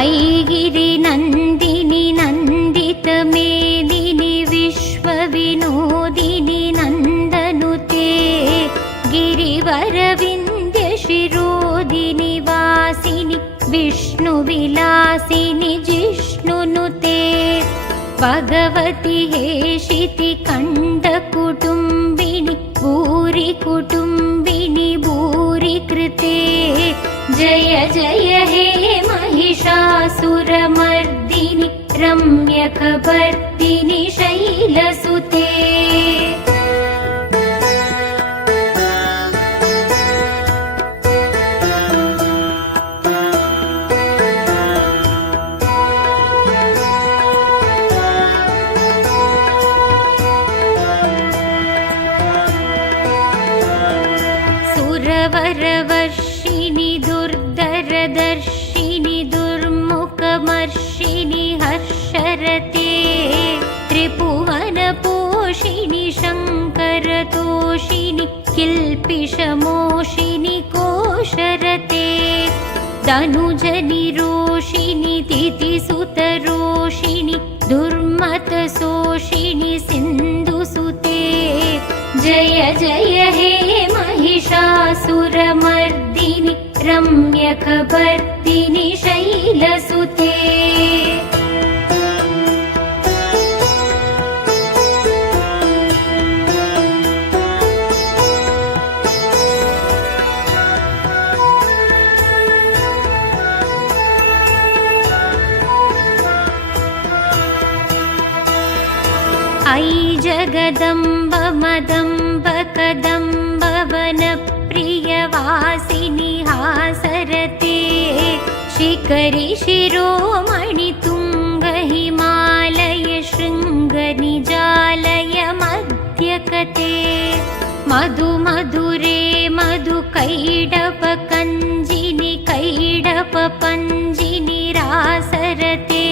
ऐगिरिनन्दिनि नन्दितमेदिनि विश्वविनोदिनि नन्दनुते गिरिवरविन्द्यशिरोदिनि वासिनि विष्णुविलासिनि जिष्णुनुते भगवति हेशिति कण्ठकुटुम्बिनि भूरि कुटुम्बिनि भूरि कृते जय जय हे महिषासुरमर्दिनि रम्यकपर्दिनि शैलसुते सुरवरवर्षिणि दुर्धरदर्शिनि दुर्मुखमर्षिणि हर्षरते त्रिभुवनपोषिणि शङ्करतोषिणि किल्पिषमोषिणि कोशरते धनुजनिरोषिणि तिथिसुतरोषिणि दुर्मतशोषिणि सिन्धुसुते जय जय हे महिषासुरमर्दिनि रम्यकपर्दिनि शैलसुते ऐ जगदम्ब मदम्ब कदम्ब वनप्रियवासिनि हासरते शिखरि शिरोमणि तुङ्ग हिमालय शृङ्गनिजालय मध्यकते मधु मधुरे मधु कैडप कञ्जिनि कैडप पञ्जिनि रासरते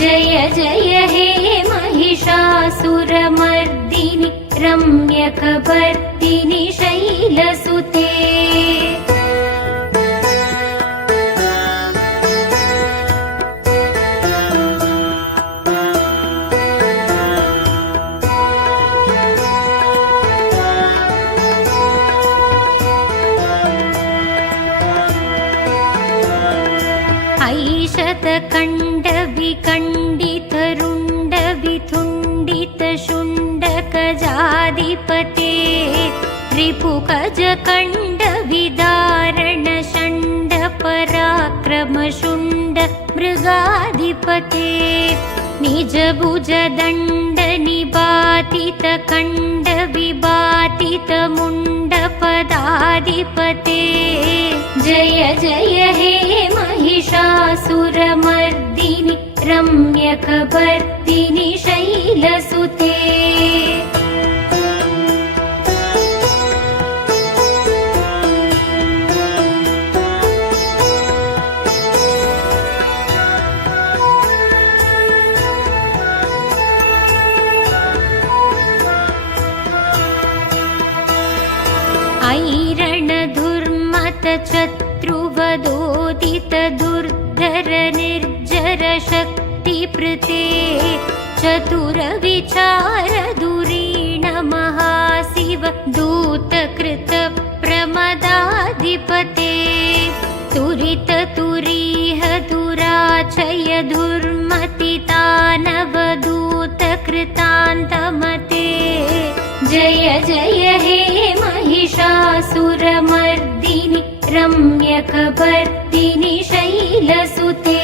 जय जय हे महिषासुरमर्दिनि रम्यकपर्दिनि शैलसुते ऐशतकण्डविकण्डितरुण्डविथुण्डितशुण्डकजाधिपते रिपुगजकण्डविदारणशण्डपराक्रमशुण्ड मृगाधिपते निजभुजदण्डनिपातितकण्डविबातितमुण्डपदाधिपते जय जय हे महिषासुरमर्दिनि रम्यकपर्दिनि शैलसुते ऐरणधुर्मतचत्रुवदोदित दुर्धर निर्जर शक्तिप्रते चतुरविचार दुरीण महाशिव दूतकृत प्रमदाधिपते तुरित तुरीह दुराचय दुर्मतितानवदूतकृतान्तमते जय जय हे महिषासुरमर्दिनि रम्यकपर्दिनि शैलसुते